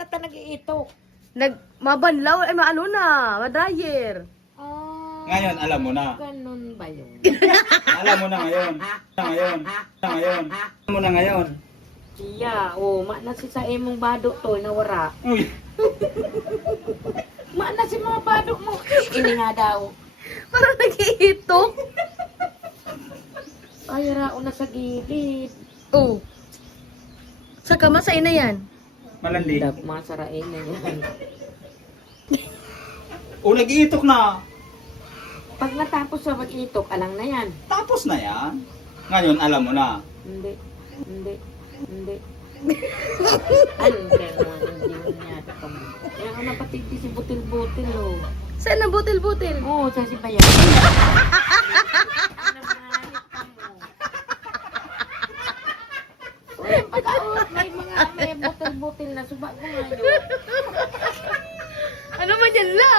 na ta nag-iitok. Mabanlaw, ay maano na, madryer. Ah, Ngayon, alam mo na. ganun ba yun? Alam mo na ngayon. Alam mo na ngayon. Siya, na si sa emong bado to, nawara. Uy, Na si mga bado mo. Ini nga daw. Parang nag-iitok. Ay, rao na sa gilid. Oh. Sa kamasay na yan. malandi. Dapat masarain na yan. O, nag-iitok na. Pag natapos sa mag-itok, alang na yan. Tapos na yan. Ngayon, alam mo na. Hindi. Ano kaya naman, hindi mo niya ka mo. Kaya ako napatiti si butil-butil, oh. Saan ang butil-butil? Oo, sa si Bayan. Ano ba ka mo? Uy, pag-out, may butil-butil na subak ko ngayon. Ano ba yan la?